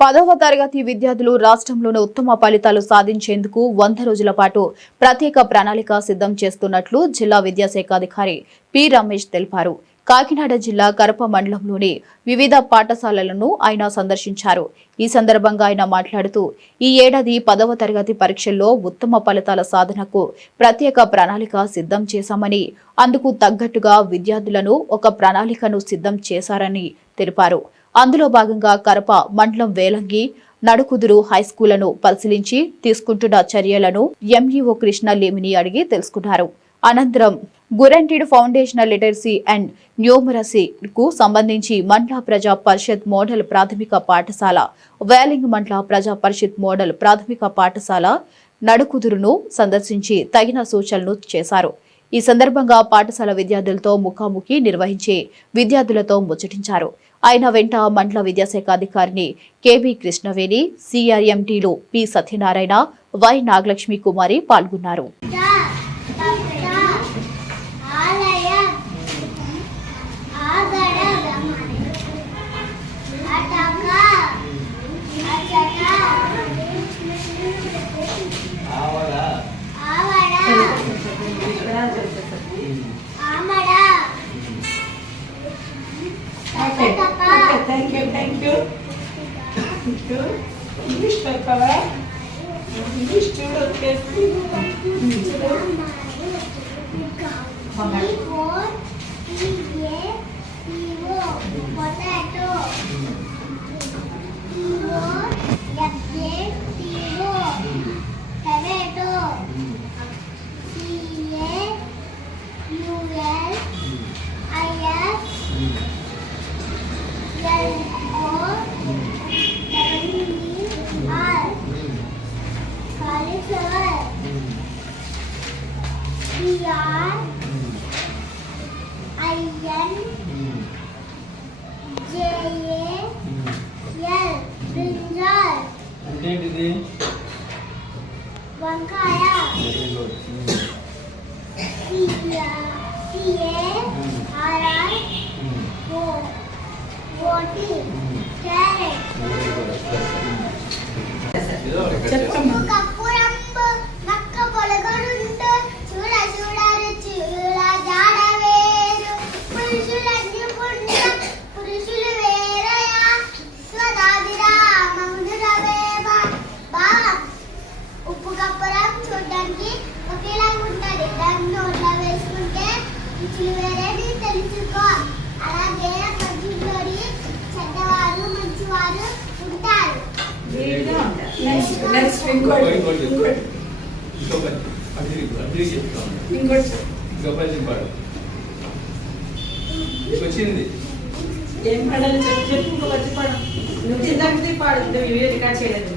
10వ తరగతి విద్యార్థులు రాష్ట్రంలోని ఉత్తమ ఫలితాలు సాధించేందుకు 100 రోజుల పాటు ప్రత్యేక ప్రణాళిక సిద్ధం చేస్తున్నట్లు జిల్లా విద్యాశాఖ అధికారి పి రమేష్ తెలిపారు. కాకినాడ జిల్లా కరప మండలంలోని వివిధ పాఠశాలలను ఆయన సందర్శించారు. ఈ సందర్భంగా ఆయన మాట్లాడుతూ ఈ ఏడాది 10వ తరగతి పరీక్షల్లో ఉత్తమ ఫలితాల సాధనకు ప్రత్యేక ప్రణాళిక సిద్ధం చేశామని, అందుకు తగ్గట్టుగా విద్యార్థులను ఒక ప్రణాళికను సిద్ధం చేశారని తెలిపారు. అందులో భాగంగా కరప మండలం వేలంగి నడుకుదురు హైస్కూళ్లను పరిశీలించి తీసుకుంటున్న చర్యలను ఎంఈఓ కృష్ణ లేమిని అడిగి తెలుసుకున్నారు. అనంతరం గురెంటెడ్ ఫౌండేషనల్ లిటరసీ అండ్ న్యూమరసీ కు సంబంధించి మండల ప్రజా పరిషత్ మోడల్ ప్రాథమిక పాఠశాల, వేలింగ్ మండల ప్రజా పరిషత్ మోడల్ ప్రాథమిక పాఠశాల నడుకుదురును సందర్శించి తగిన సూచనలు చేశారు. ఈ సందర్భంగా పాఠశాల విద్యార్థులతో ముఖాముఖి నిర్వహించి విద్యార్థులతో ముచ్చటించారు. ఆయన వెంట మండల విద్యాశాఖ అధికారిని కెవి కృష్ణవేణి, సిఆర్ఎంటీలు పి సత్యనారాయణ, వై నాగలక్ష్మి కుమారి పాల్గొన్నారు. Thank you. English paper. English too. Potato. Wankaya. ఏం పాడాలి చెప్పు వచ్చి పాడు. నువ్వు ఇందాక పాడు, నువ్వు రికార్డ్ చేయలేదు.